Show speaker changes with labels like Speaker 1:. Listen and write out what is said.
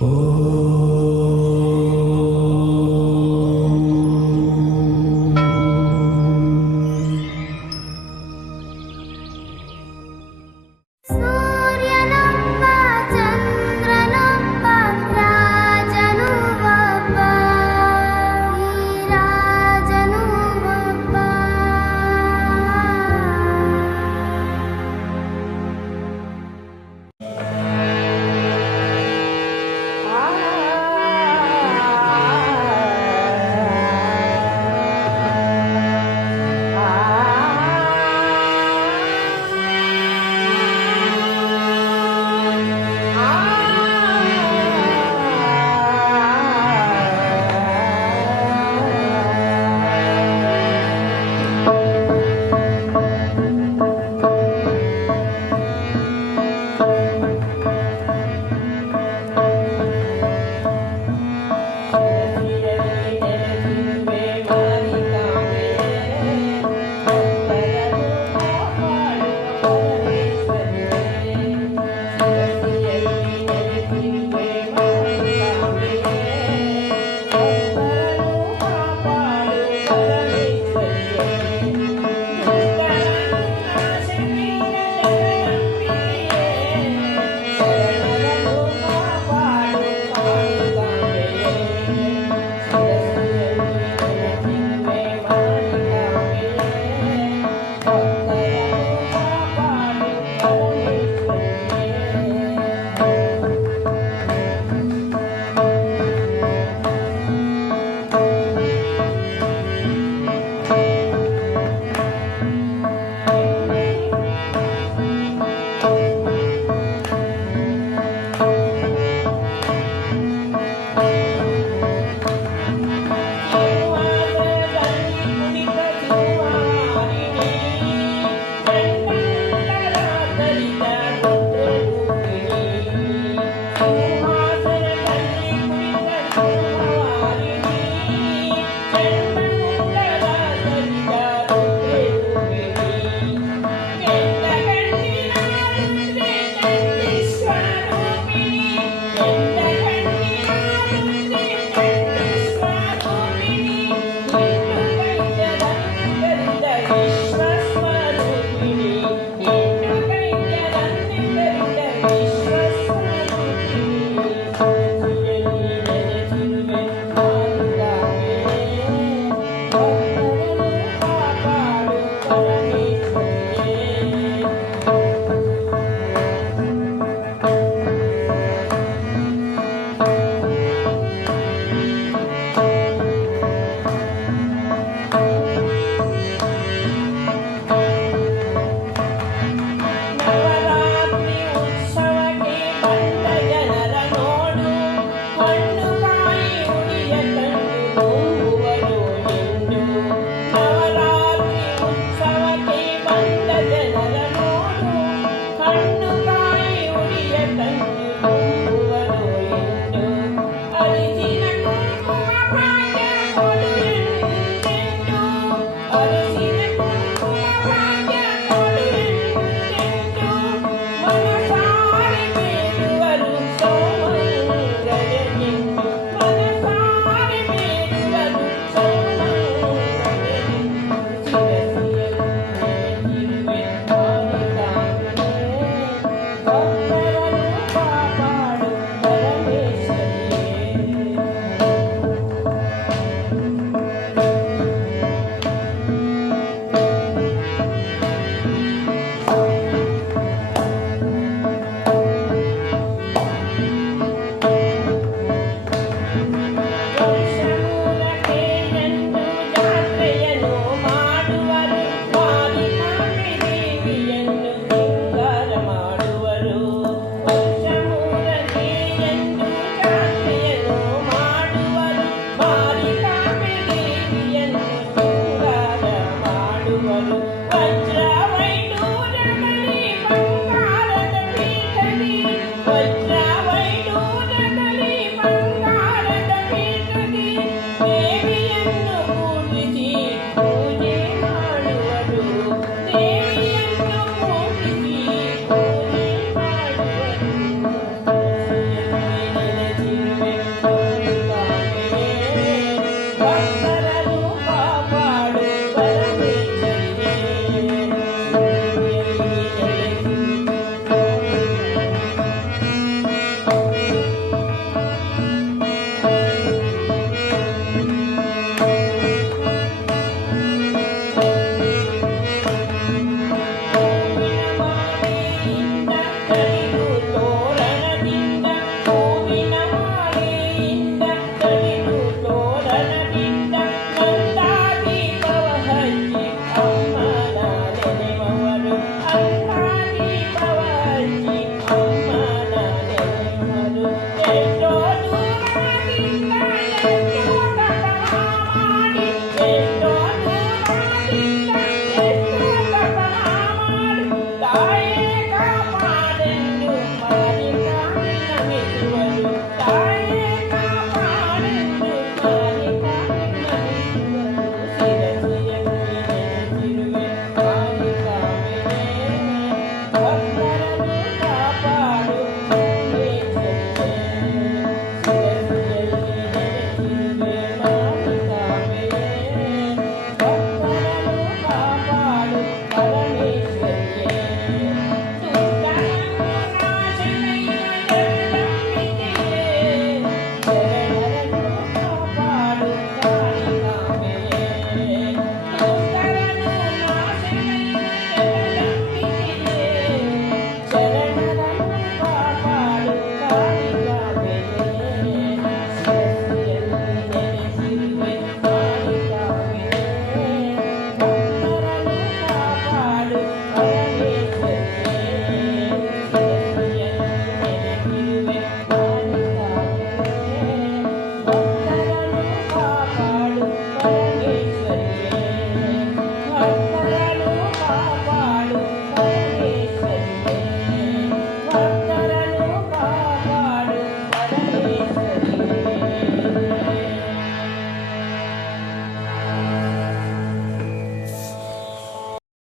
Speaker 1: Oh.